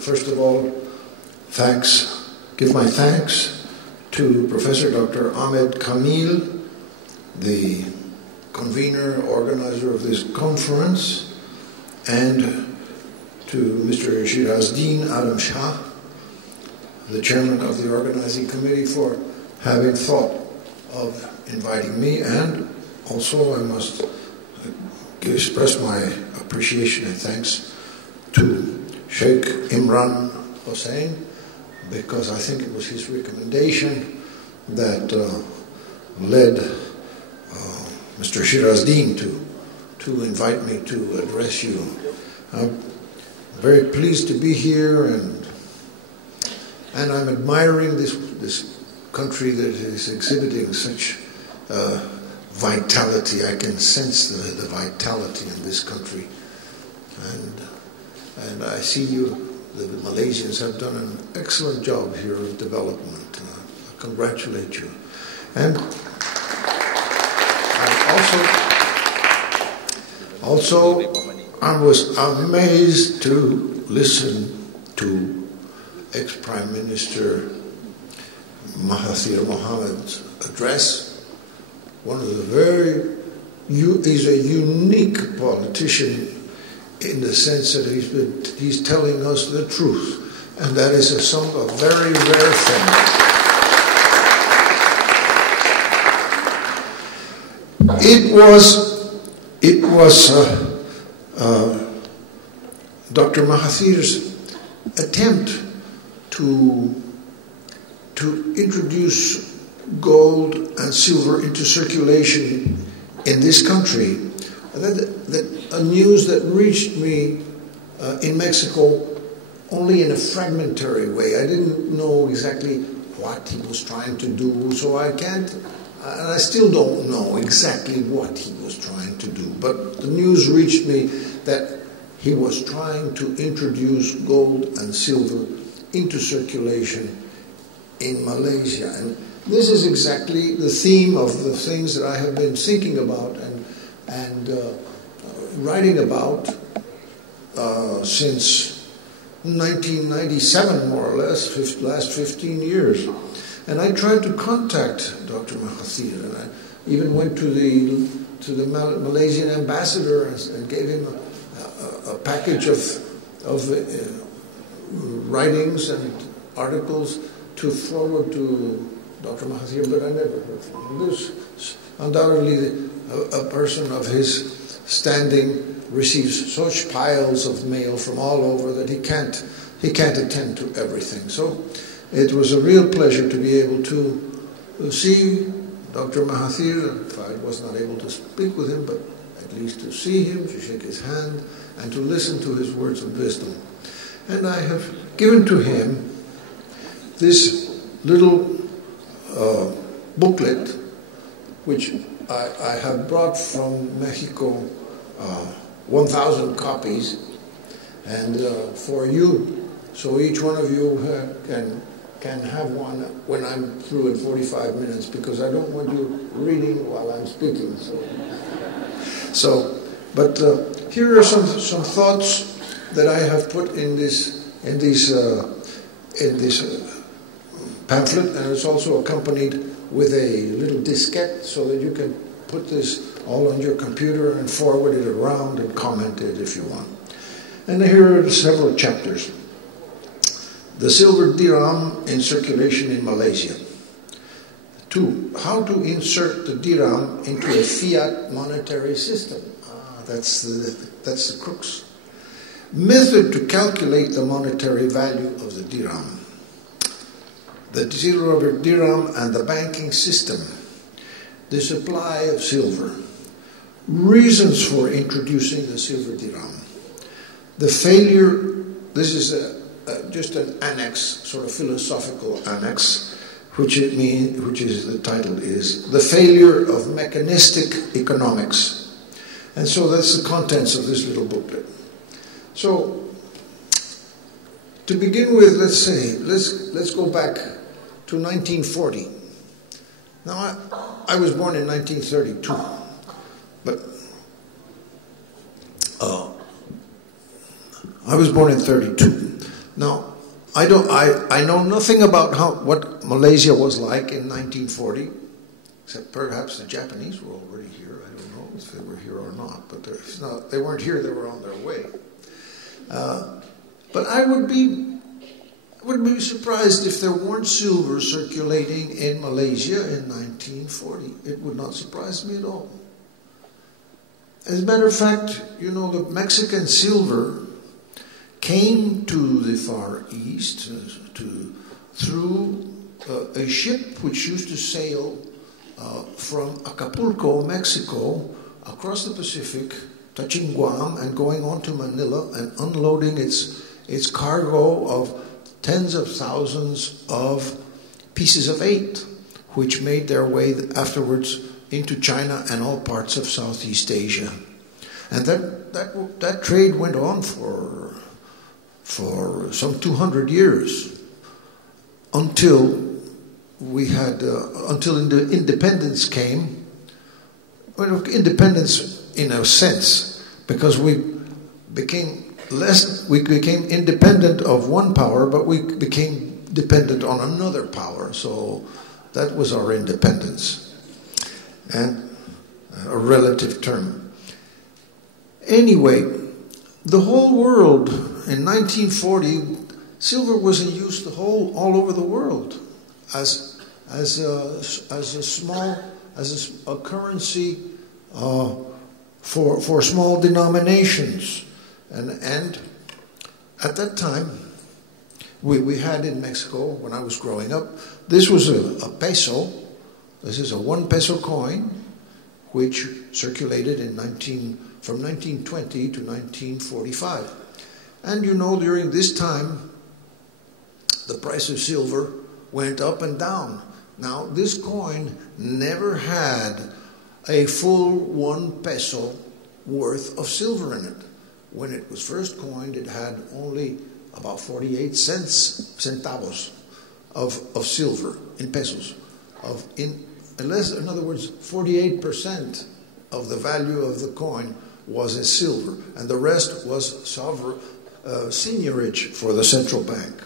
first of all, give my thanks to Professor Dr. Ahmed Kamil, the convener, organizer of this conference, and to Mr. Shirazdeen Adam Shah, the chairman of the organizing committee, for having thought of inviting me, and also I must express my appreciation and thanks to Sheikh Imran Hossein, because I think it was his recommendation that led Mr. Shirazdeen to invite me to address you. I'm very pleased to be here, and I'm admiring this country that is exhibiting such vitality. I can sense the vitality in this country, and I see the Malaysians have done an excellent job here of development. I congratulate you. And I was amazed to listen to ex-Prime Minister Mahathir Mohamad's address. He's a unique politician in the sense that he's telling us the truth, and that is a very rare thing. It was Dr. Mahathir's attempt to introduce gold and silver into circulation in this country. A news that reached me in Mexico only in a fragmentary way. I didn't know exactly what he was trying to do, so and I still don't know exactly what he was trying to do. But the news reached me that he was trying to introduce gold and silver into circulation in Malaysia. And this is exactly the theme of the things that I have been thinking about and writing about since 1997, more or less, last 15 years. And I tried to contact Dr. Mahathir, and I even went to the Malaysian ambassador and gave him a package of writings and articles to forward to Dr. Mahathir, but I never heard from him. This undoubtedly a person of his standing receives such piles of mail from all over that he can't attend to everything. So it was a real pleasure to be able to see Dr. Mahathir. If I was not able to speak with him, but at least to see him, to shake his hand, and to listen to his words of wisdom. And I have given to him this little booklet, which I have brought from Mexico, 1,000 copies, and for you, so each one of you can have one when I'm through in 45 minutes, because I don't want you reading while I'm speaking. But here are some thoughts that I have put in this pamphlet, and it's also accompanied with a little diskette so that you can put this all on your computer and forward it around and comment it if you want. And here are several chapters. The silver dirham in circulation in Malaysia. 2. How to insert the dirham into a fiat monetary system. That's the crux. Method to calculate the monetary value of the dirham. The silver dirham and the banking system. The supply of silver. Reasons for introducing the silver dirham. The failure, this is just an annex, sort of philosophical annex, which is the title is The Failure of Mechanistic Economics. And so that's the contents of this little booklet. So, to begin with, let's go back to 1940. Now, I was born in 1932, but I was born in 32. Now, I know nothing about what Malaysia was like in 1940, except perhaps the Japanese were already here. I don't know if they were here or not, but they weren't here, they were on their way. But I would be surprised if there weren't silver circulating in Malaysia in 1940. It would not surprise me at all. As a matter of fact, you know, the Mexican silver came to the Far East through a ship which used to sail from Acapulco, Mexico, across the Pacific, touching Guam and going on to Manila and unloading its cargo of tens of thousands of pieces of 8, which made their way afterwards into China and all parts of Southeast Asia. And that trade went on for some 200 years until independence came. Well, independence in a sense, because we became independent of one power, but we became dependent on another power. So that was our independence, and a relative term. Anyway, the whole world in 1940, silver was in use all over the world as a currency for small denominations. And at that time, we had in Mexico, when I was growing up, this was a peso. This is a 1 peso coin, which circulated from 1920 to 1945. And you know, during this time, the price of silver went up and down. Now, this coin never had a full 1 peso worth of silver in it. When it was first coined, it had only about 48 centavos of silver in pesos. In other words, 48% of the value of the coin was in silver, and the rest was seigniorage for the central bank.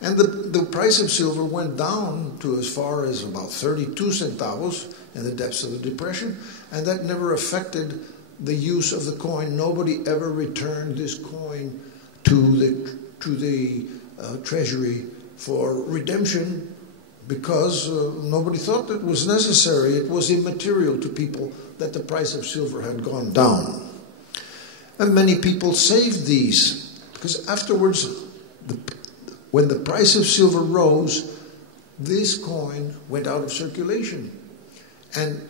And the price of silver went down to as far as about 32 centavos in the depths of the Depression, and that never affected the use of the coin. Nobody ever returned this coin to the treasury for redemption, because nobody thought it was necessary. It was immaterial to people that the price of silver had gone down. And many people saved these, because afterwards, when the price of silver rose, this coin went out of circulation. And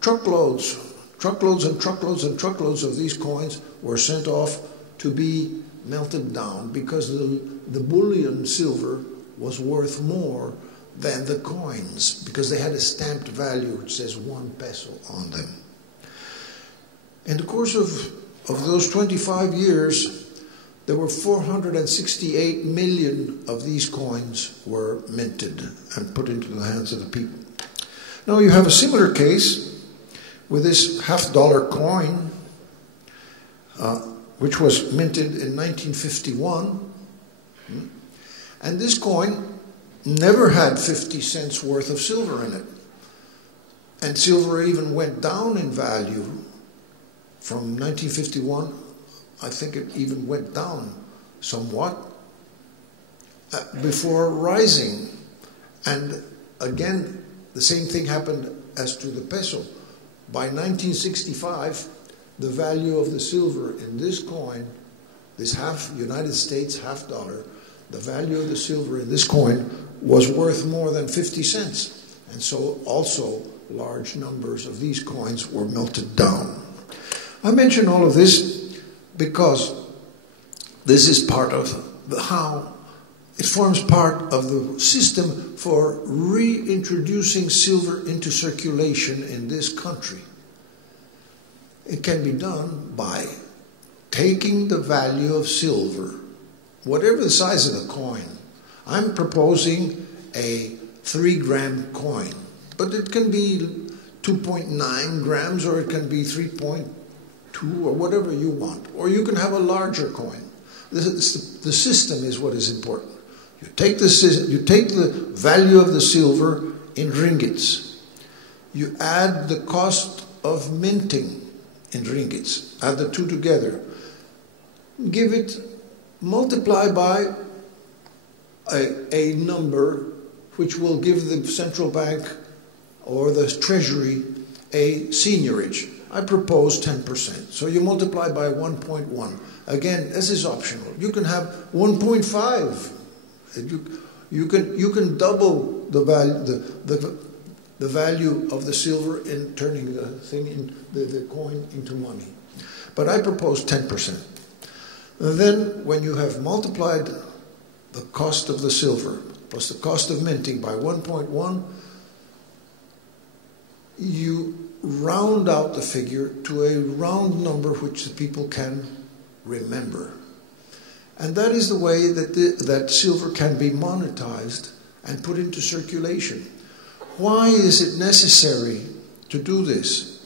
truckloads and truckloads and truckloads of these coins were sent off to be melted down, because the bullion silver was worth more than the coins, because they had a stamped value which says 1 peso on them. In the course of those 25 years, there were 468 million of these coins were minted and put into the hands of the people. Now you have a similar case with this $50 coin, which was minted in 1951. And this coin never had 50 cents worth of silver in it. And silver even went down in value from 1951. I think it even went down somewhat before rising. And again, the same thing happened as to the peso. By 1965, the value of the silver in this coin, this United States $50, the value of the silver in this coin was worth more than 50 cents. And so also large numbers of these coins were melted down. I mention all of this because this is part of how it forms part of the system for reintroducing silver into circulation in this country. It can be done by taking the value of silver, whatever the size of the coin. I'm proposing a 3-gram coin, but it can be 2.9 grams, or it can be 3.2, or whatever you want. Or you can have a larger coin. The system is what is important. You take the value of the silver in ringgits. You add the cost of minting in ringgits. Add the two together. Give it, multiply by a number which will give the central bank or the treasury a seigniorage. I propose 10%. So you multiply by 1.1. Again, this is optional. You can have 1.5. You can double the value of the silver in turning the coin into money. But I propose 10%. And then when you have multiplied the cost of the silver plus the cost of minting by 1.1, you round out the figure to a round number which the people can remember. And that is the way that silver can be monetized and put into circulation. Why is it necessary to do this?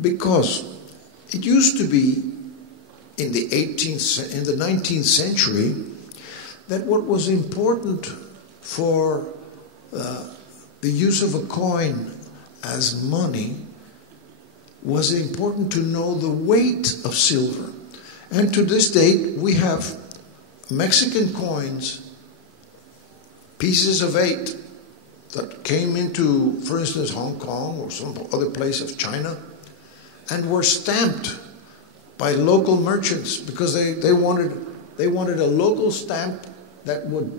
Because it used to be in the 19th century that what was important for the use of a coin as money was important to know the weight of silver. And to this date, we have Mexican coins, pieces of 8, that came into, for instance, Hong Kong or some other place of China, and were stamped by local merchants because they wanted a local stamp that would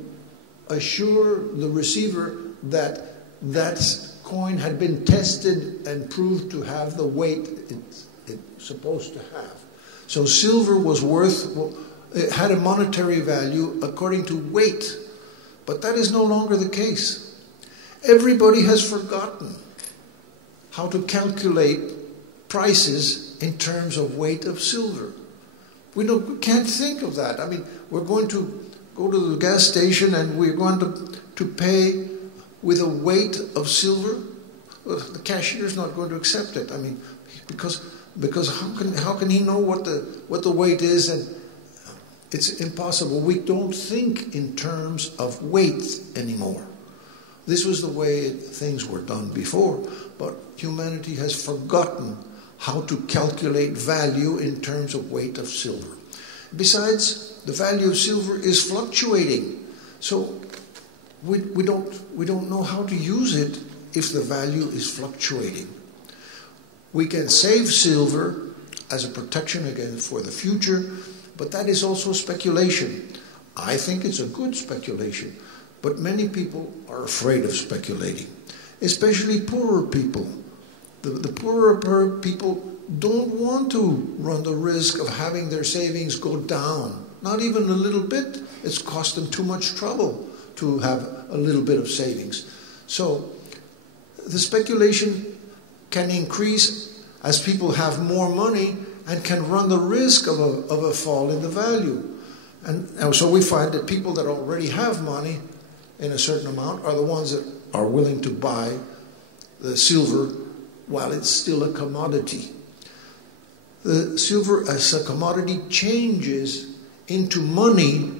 assure the receiver that that coin had been tested and proved to have the weight it's supposed to have. So silver was it had a monetary value according to weight, but that is no longer the case. Everybody has forgotten how to calculate prices in terms of weight of silver. We can't think of that. I mean, we're going to go to the gas station and we're going to pay with a weight of silver. Well, the cashier's not going to accept it. I mean, because how can he know what the weight is? And it's impossible. We don't think in terms of weight anymore. This was the way things were done before, but humanity has forgotten how to calculate value in terms of weight of silver. Besides, the value of silver is fluctuating, so we don't know how to use it if the value is fluctuating. We can save silver as a protection against for the future, but that is also speculation. I think it's a good speculation, but many people are afraid of speculating, especially poorer people. The poorer people don't want to run the risk of having their savings go down. Not even a little bit. It's cost them too much trouble to have a little bit of savings. So the speculation can increase as people have more money and can run the risk of a fall in the value. And so we find that people that already have money in a certain amount are the ones that are willing to buy the silver while it's still a commodity. The silver as a commodity changes into money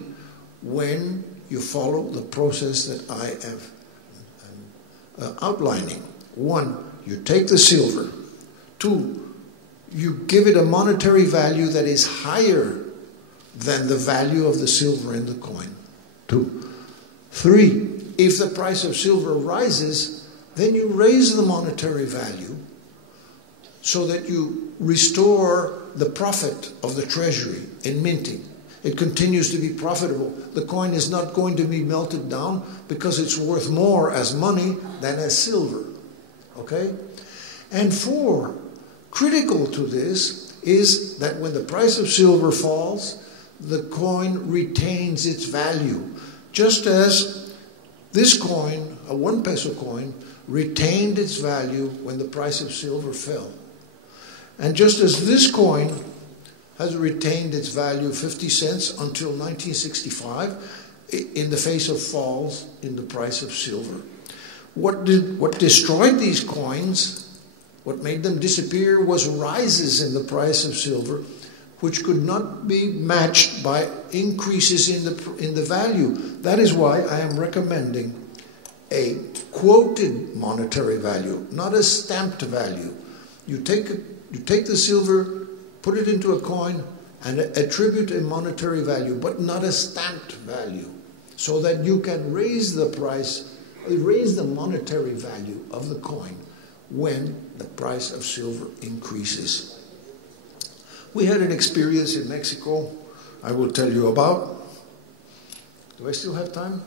when you follow the process that I am outlining. 1, you take the silver. 2, you give it a monetary value that is higher than the value of the silver in the coin. 2. 3, if the price of silver rises, then you raise the monetary value so that you restore the profit of the treasury in minting. It continues to be profitable. The coin is not going to be melted down because it's worth more as money than as silver. Okay? And 4, critical to this is that when the price of silver falls, the coin retains its value. Just as this coin, a 1 peso coin, retained its value when the price of silver fell. And just as this coin has retained its value 50 cents until 1965 in the face of falls in the price of silver. What destroyed these coins, what made them disappear, was rises in the price of silver which could not be matched by increases in the value. That is why I am recommending a quoted monetary value, not a stamped value. You take the silver, put it into a coin, and attribute a monetary value, but not a stamped value, so that you can raise the price, raise the monetary value of the coin when the price of silver increases. We had an experience in Mexico I will tell you about. Do I still have time?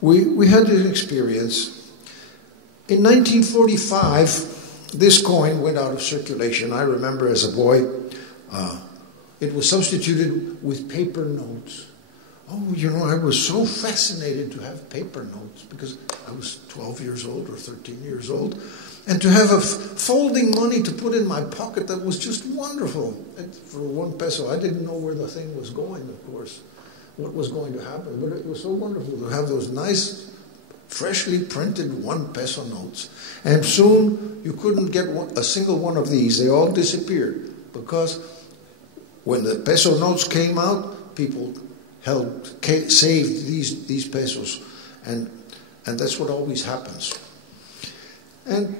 We had an experience. In 1945, this coin went out of circulation. I remember as a boy, it was substituted with paper notes. Oh, you know, I was so fascinated to have paper notes because I was 12 years old or 13 years old. And to have a folding money to put in my pocket, that was just wonderful. For 1 peso, I didn't know where the thing was going, of course, what was going to happen. But it was so wonderful to have those nice, freshly printed 1 peso notes. And soon you couldn't get a single one of these. They all disappeared because when the peso notes came out, people saved these pesos. And that's what always happens. And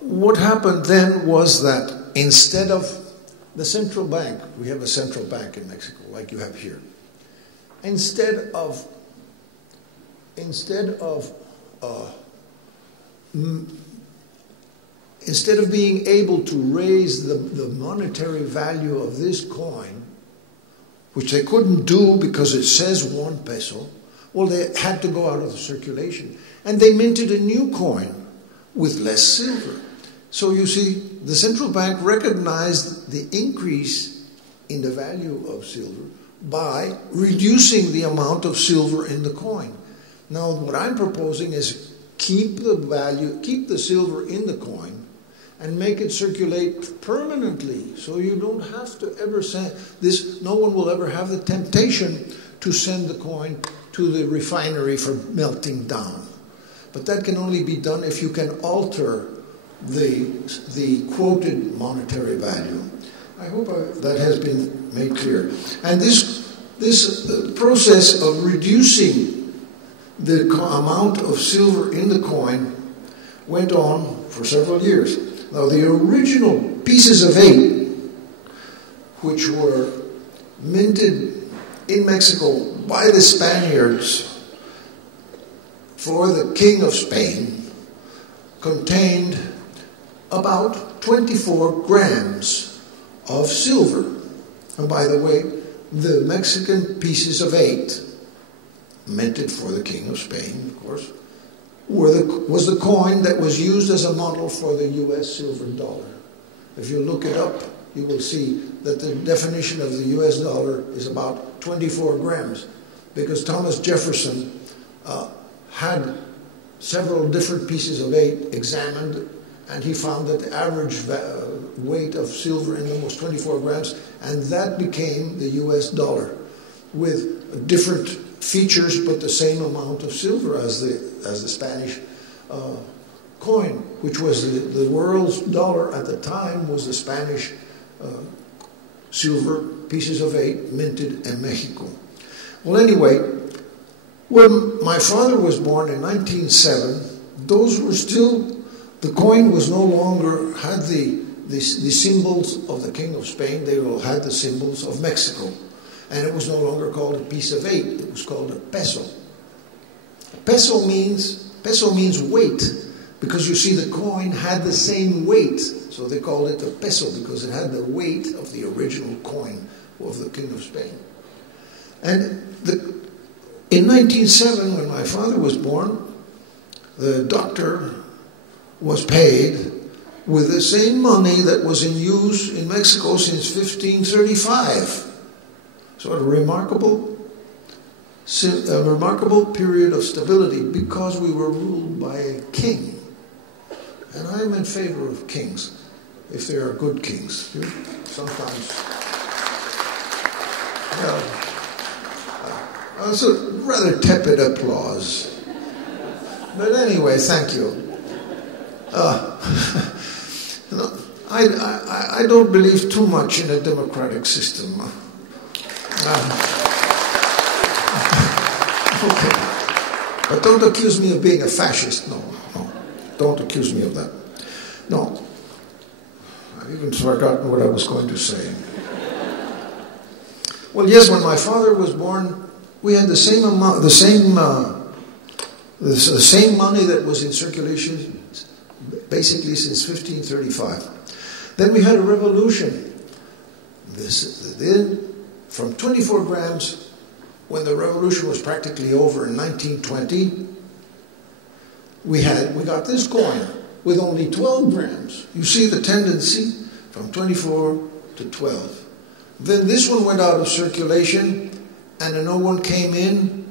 what happened then was that instead of the central bank, we have a central bank in Mexico, like you have here. Instead of being able to raise the monetary value of this coin, which they couldn't do because it says 1 peso, well, they had to go out of the circulation. And they minted a new coin with less silver. So you see, the central bank recognized the increase in the value of silver by reducing the amount of silver in the coin. Now, what I'm proposing is keep the silver in the coin and make it circulate permanently, so you don't have to ever send this. No one will ever have the temptation to send the coin to the refinery for melting down. But that can only be done if you can alter the quoted monetary value. I hope that has been made clear. And this process of reducing the amount of silver in the coin went on for several years. Now, the original pieces of 8, which were minted in Mexico by the Spaniards for the King of Spain, contained about 24 grams of silver. And by the way, the Mexican pieces of 8, minted for the King of Spain, of course, was the coin that was used as a model for the US silver dollar. If you look it up, you will see that the definition of the US dollar is about 24 grams, because Thomas Jefferson had several different pieces of 8 examined, and he found that the average weight of silver in them was 24 grams, and that became the US dollar, with different features but the same amount of silver as the Spanish coin, which was the world's dollar at the time, was the Spanish silver pieces of 8 minted in Mexico. Well, anyway, when my father was born in 1907, those were still, the coin was no longer, had the symbols of the King of Spain, they all had the symbols of Mexico. And it was no longer called a piece of 8, it was called a peso. Peso means weight, because you see the coin had the same weight, so they called it a peso because it had the weight of the original coin of the King of Spain. And in 1907, when my father was born, the doctor was paid with the same money that was in use in Mexico since 1535. So a remarkable period of stability, because we were ruled by a king. And I'm in favor of kings, if they are good kings. Sometimes. It's a rather tepid applause. But anyway, thank you. I don't believe too much in a democratic system. Okay. But don't accuse me of being a fascist. No. Don't accuse me of that. No. I've even forgotten what I was going to say. Well, yes, when my father was born, we had the same amount, the same money that was in circulation basically since 1535. Then we had a revolution. Then, from 24 grams, when the revolution was practically over in 1920, we got this coin with only 12 grams. You see the tendency from 24 to 12. Then this one went out of circulation, and another one came in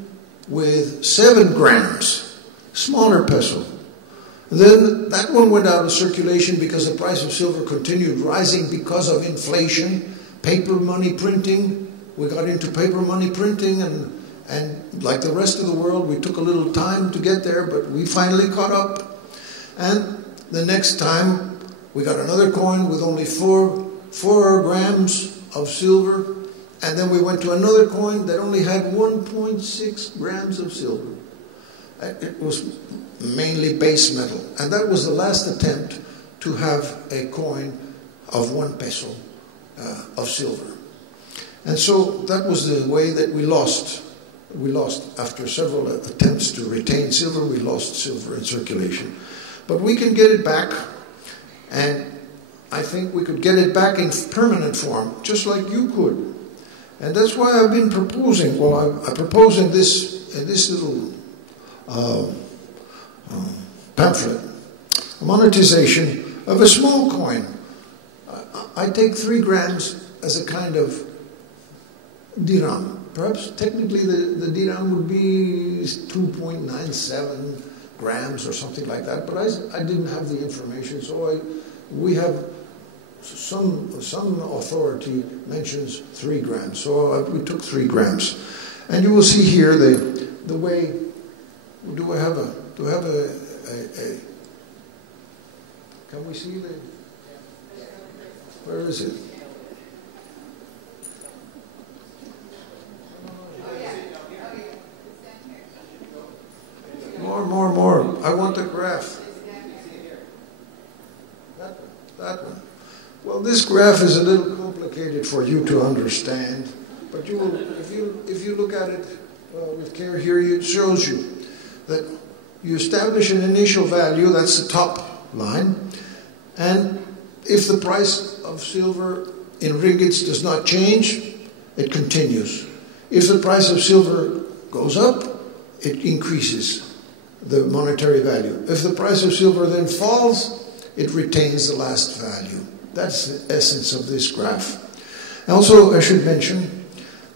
with 7 grams, smaller peso. Then that one went out of circulation because the price of silver continued rising because of inflation, paper money printing. We got into paper money printing, and like the rest of the world, we took a little time to get there, but we finally caught up. And the next time, we got another coin with only 4 grams of silver, and then we went to another coin that only had 1.6 grams of silver. It was mainly base metal, and that was the last attempt to have a coin of 1 peso of silver. And so that was the way that we lost. We lost, after several attempts to retain silver, we lost silver in circulation. But we can get it back, and I think we could get it back in permanent form, just like you could. And that's why I've been proposing, well, I propose in this little pamphlet, a monetization of a small coin. I take 3 grams as a kind of dirham. Perhaps technically the dirham would be 2.97 grams or something like that, but I didn't have the information, so we have some authority mentions 3 grams, so we took 3 grams. And you will see here the way, do I have a can we see where is it? More. I want a graph. That one. Well, this graph is a little complicated for you to understand, but you will, if you look at it with care here, it shows you that you establish an initial value, that's the top line, and if the price of silver in ringgits does not change, it continues. If the price of silver goes up, it increases the monetary value. If the price of silver then falls, it retains the last value. That's the essence of this graph. Also, I should mention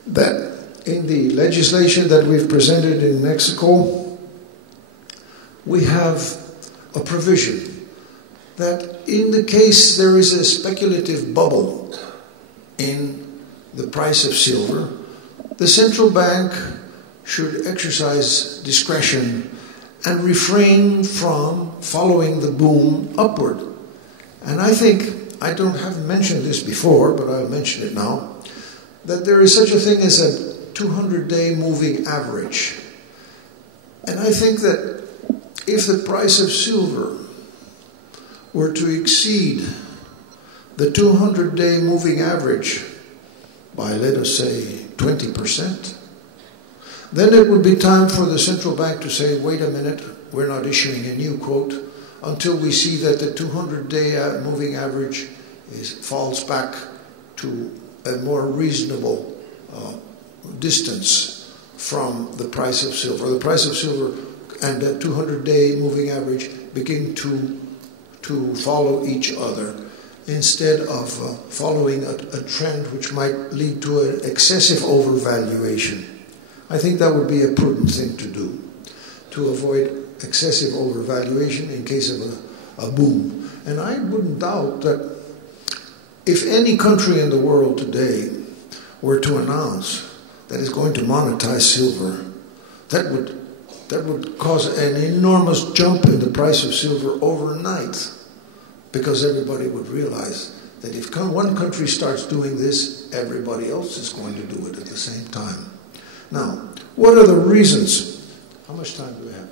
that in the legislation that we've presented in Mexico, we have a provision that in the case there is a speculative bubble in the price of silver, the central bank should exercise discretion and refrain from following the boom upward. And I think, I haven't mentioned this before, but I'll mention it now, that there is such a thing as a 200-day moving average. And I think that if the price of silver were to exceed the 200-day moving average by, let us say, 20%, then it would be time for the central bank to say, wait a minute, we're not issuing a new quote until we see that the 200-day moving average falls back to a more reasonable distance from the price of silver. The price of silver and the 200-day moving average begin to follow each other instead of following a trend which might lead to an excessive overvaluation. I think that would be a prudent thing to do, to avoid excessive overvaluation in case of a boom. And I wouldn't doubt that if any country in the world today were to announce that it's going to monetize silver, that would cause an enormous jump in the price of silver overnight. because everybody would realize that if one country starts doing this, everybody else is going to do it at the same time. Now, what are the reasons? How much time do we have?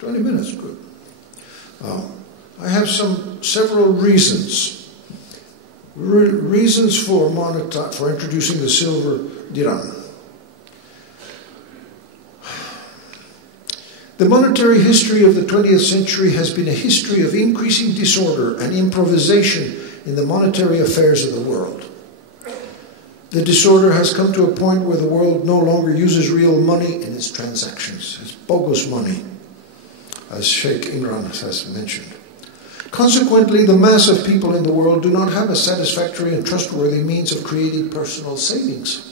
20 minutes, good. I have several reasons. Reasons for introducing the silver dirham. The monetary history of the 20th century has been a history of increasing disorder and improvisation in the monetary affairs of the world. The disorder has come to a point where the world no longer uses real money in its transactions. It's bogus money, as Sheikh Imran has mentioned. Consequently, the mass of people in the world do not have a satisfactory and trustworthy means of creating personal savings.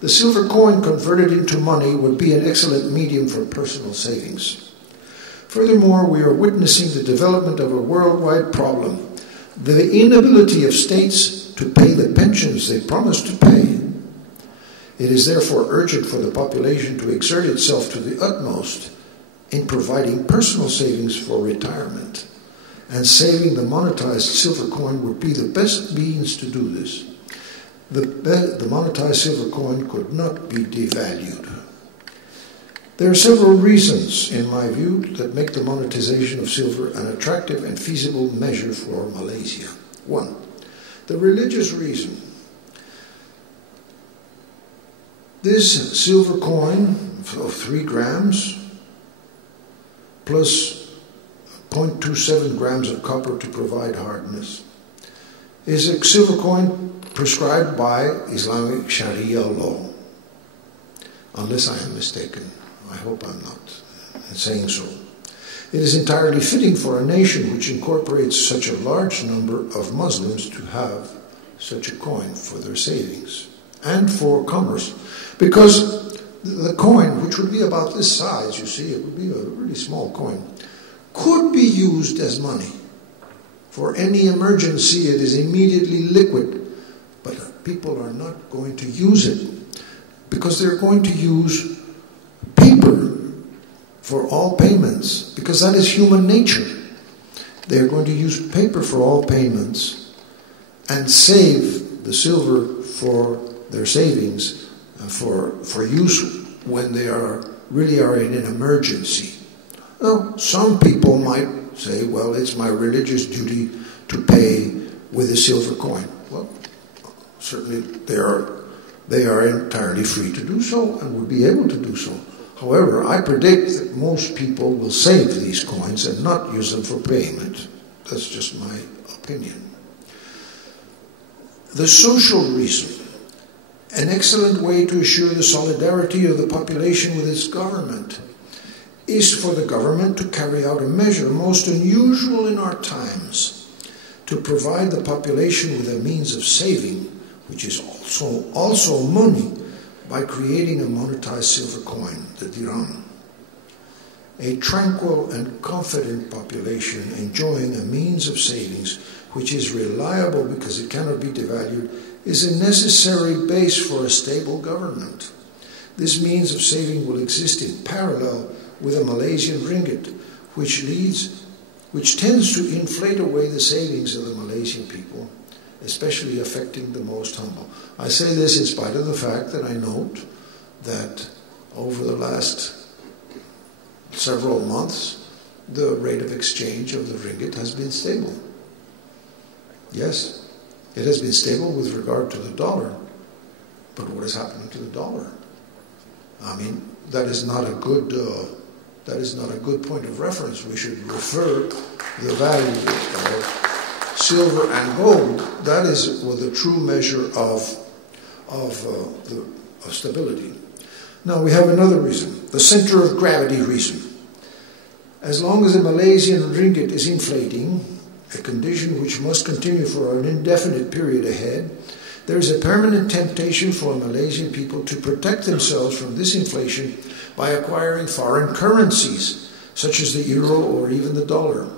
The silver coin converted into money would be an excellent medium for personal savings. Furthermore, we are witnessing the development of a worldwide problem, the inability of states to pay the pensions they promised to pay. It is therefore urgent for the population to exert itself to the utmost in providing personal savings for retirement. And saving the monetized silver coin would be the best means to do this. The monetized silver coin could not be devalued. There are several reasons, in my view, that make the monetization of silver an attractive and feasible measure for Malaysia. One, the religious reason. This silver coin of 3 grams plus 0.27 grams of copper to provide hardness is a silver coin prescribed by Islamic Sharia law, unless I am mistaken. I hope I'm not saying so. It is entirely fitting for a nation which incorporates such a large number of Muslims to have such a coin for their savings and for commerce, because the coin, which would be about this size, you see, it would be a really small coin, could be used as money. For any emergency, it is immediately liquid. But people are not going to use it because they're going to use paper for all payments, because that is human nature. They're going to use paper for all payments and save the silver for their savings for use when they really are in an emergency. Now, some people might say, well, it's my religious duty to pay with a silver coin. Well, certainly they are entirely free to do so and would be able to do so. However, I predict that most people will save these coins and not use them for payment. That's just my opinion. The social reason. An excellent way to assure the solidarity of the population with its government is for the government to carry out a measure most unusual in our times, to provide the population with a means of saving, which is also money, by creating a monetized silver coin, the dirham. A tranquil and confident population enjoying a means of savings which is reliable because it cannot be devalued is a necessary base for a stable government. This means of saving will exist in parallel with a Malaysian ringgit, which tends to inflate away the savings of the Malaysian people, especially affecting the most humble. I say this in spite of the fact that I note that over the last several months, the rate of exchange of the ringgit has been stable. Yes, it has been stable with regard to the dollar, but what is happening to the dollar? I mean, that is not a good point of reference. We should refer the value of silver and gold. That is the true measure of stability. Now we have another reason, the center of gravity reason. As long as the Malaysian ringgit is inflating, a condition which must continue for an indefinite period ahead, there is a permanent temptation for Malaysian people to protect themselves from this inflation by acquiring foreign currencies, such as the euro or even the dollar.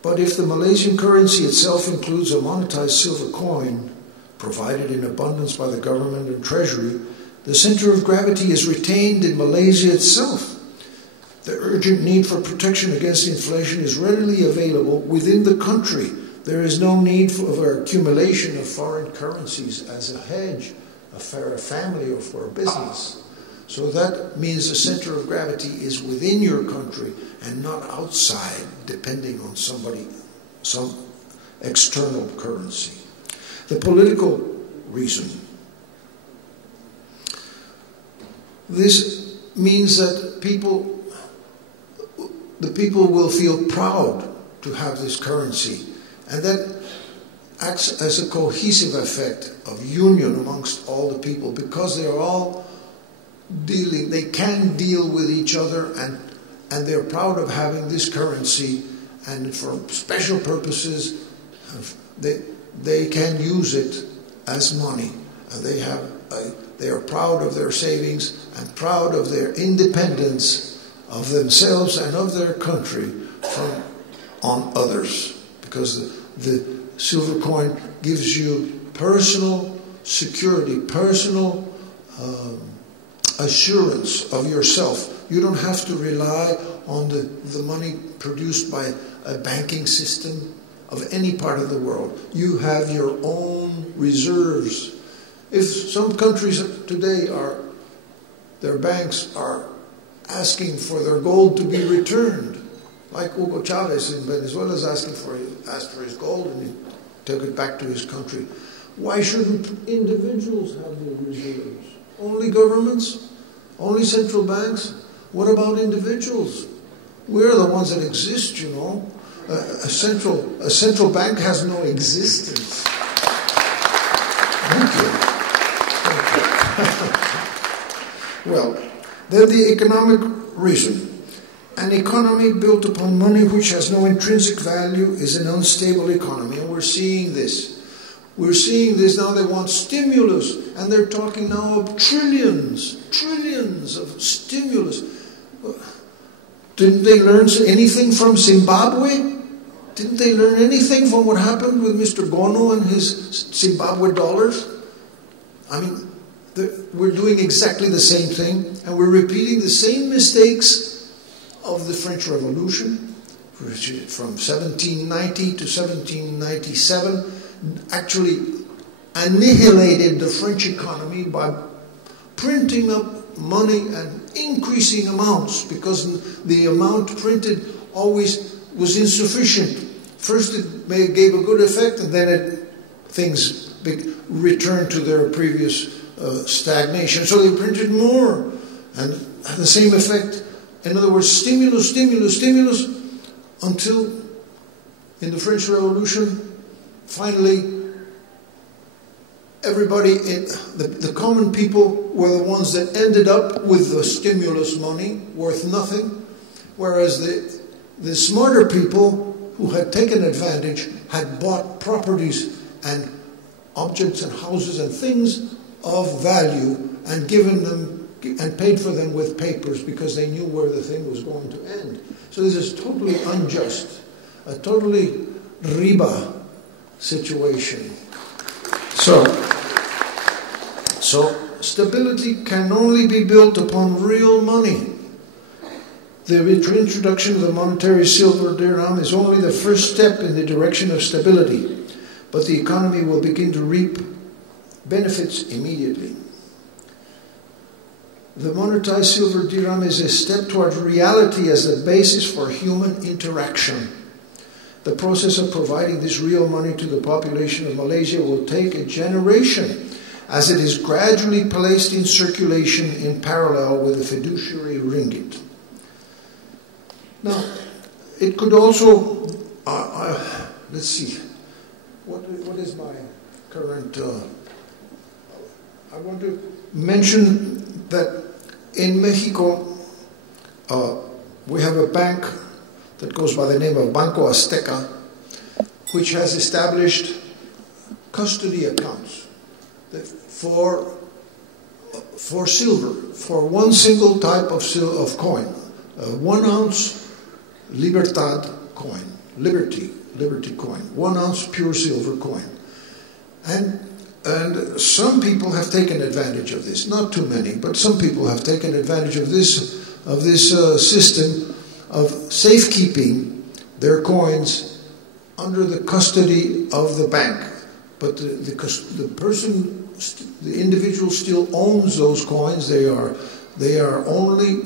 But if the Malaysian currency itself includes a monetized silver coin, provided in abundance by the government and treasury, the center of gravity is retained in Malaysia itself. The urgent need for protection against inflation is readily available within the country. There is no need for accumulation of foreign currencies as a hedge for a family or for a business. So that means the center of gravity is within your country and not outside, depending on some external currency. The political reason. This means that the people will feel proud to have this currency, and that acts as a cohesive effect of union amongst all the people, because they're all they can deal with each other, and they're proud of having this currency, and for special purposes they can use it as money. They are proud of their savings and proud of their independence of themselves and of their country on others, because the silver coin gives you personal security, personal assurance of yourself. You don't have to rely on the money produced by a banking system of any part of the world. You have your own reserves. If some countries today their banks are asking for their gold to be returned, like Hugo Chavez in Venezuela asked for his gold and he took it back to his country. Why shouldn't individuals have their reserves? Only governments? Only central banks? What about individuals? We're the ones that exist, you know. A central bank has no existence. Thank you. Well, then the economic reason. An economy built upon money which has no intrinsic value is an unstable economy, and we're seeing this. We're seeing this now. They want stimulus, and they're talking now of trillions of stimulus. Didn't they learn anything from Zimbabwe? Didn't they learn anything from what happened with Mr. Gono and his Zimbabwe dollars? I mean, we're doing exactly the same thing, and we're repeating the same mistakes of the French Revolution, which from 1790 to 1797 actually annihilated the French economy by printing up money and increasing amounts, because the amount printed always was insufficient. First it gave a good effect, and then things returned to their previous stagnation. So they printed more, and had the same effect. In other words, stimulus, until in the French Revolution, finally, everybody, the common people were the ones that ended up with the stimulus money worth nothing, whereas the smarter people who had taken advantage had bought properties and objects and houses and things of value and given them and paid for them with papers, because they knew where the thing was going to end. So this is totally unjust, a totally Riba situation. So stability can only be built upon real money. The introduction of the monetary silver dirham is only the first step in the direction of stability, but the economy will begin to reap benefits immediately. The monetized silver dirham is a step towards reality as the basis for human interaction. The process of providing this real money to the population of Malaysia will take a generation, as it is gradually placed in circulation in parallel with the fiduciary ringgit. Now, it could also, let's see, what is my current, I want to mention that in Mexico, we have a bank that goes by the name of Banco Azteca, which has established custody accounts for silver, for one single type of coin, 1 ounce Libertad coin, Liberty coin, 1 ounce pure silver coin. And some people have taken advantage of this, not too many, but some people have taken advantage of this system of safekeeping their coins under the custody of the bank. But the person, the individual still owns those coins. They are only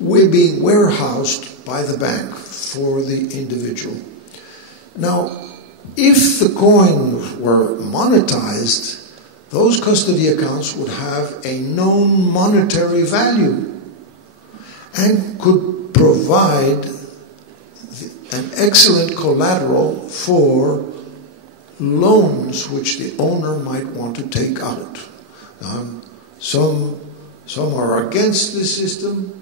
being warehoused by the bank for the individual. Now, if the coins were monetized, those custody accounts would have a known monetary value and could provide an excellent collateral for loans which the owner might want to take out. Some are against this system,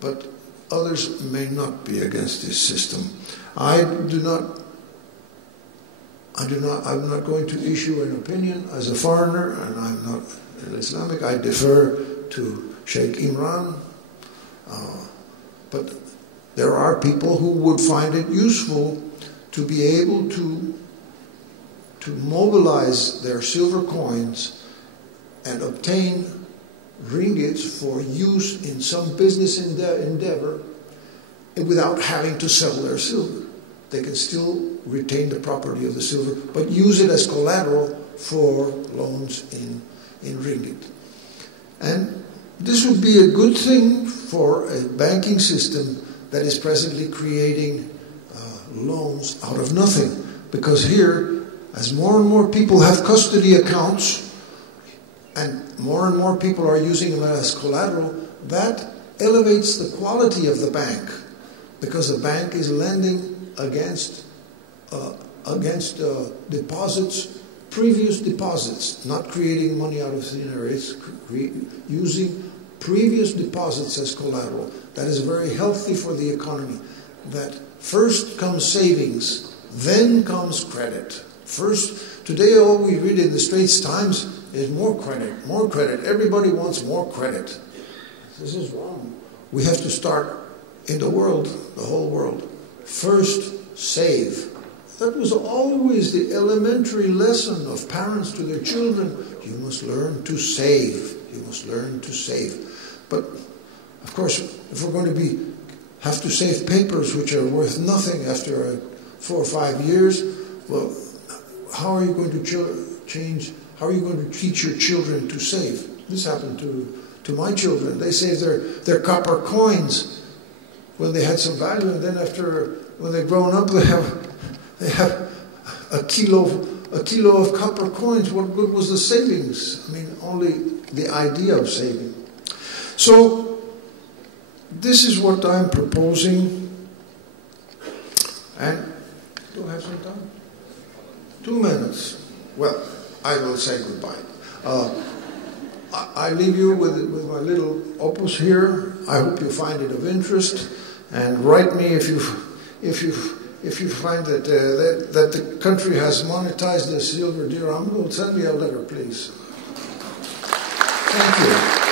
but others may not be against this system. I'm not going to issue an opinion as a foreigner, and I'm not an Islamic. I defer to Sheikh Imran. But there are people who would find it useful to be able to mobilize their silver coins and obtain ringgits for use in some business endeavor without having to sell their silver. They can still retain the property of the silver, but use it as collateral for loans in ringgit. And this would be a good thing for a banking system that is presently creating loans out of nothing. Because here, as more and more people have custody accounts, and more people are using them as collateral, that elevates the quality of the bank, because the bank is lending against deposits, previous deposits, not creating money out of thin air. It's using previous deposits as collateral. That is very healthy for the economy. That first comes savings, then comes credit. First, today all we read in the Straits Times is more credit, more credit. Everybody wants more credit. This is wrong. We have to start in the world, the whole world. First, save. That was always the elementary lesson of parents to their children. You must learn to save. You must learn to save. But, of course, if we're going to have to save papers which are worth nothing after 4 or 5 years, well, how are you going to how are you going to teach your children to save? This happened to my children. They saved their copper coins when they had some value, and then when they've grown up, they have a kilo of copper coins. What good was the savings? I mean, only the idea of saving. So this is what I'm proposing. And do I have some time? 2 minutes. Well, I will say goodbye. I leave you with my little opus here. I hope you find it of interest, and write me if you find that the country has monetized the silver dirham. Send me a letter, please. Thank you.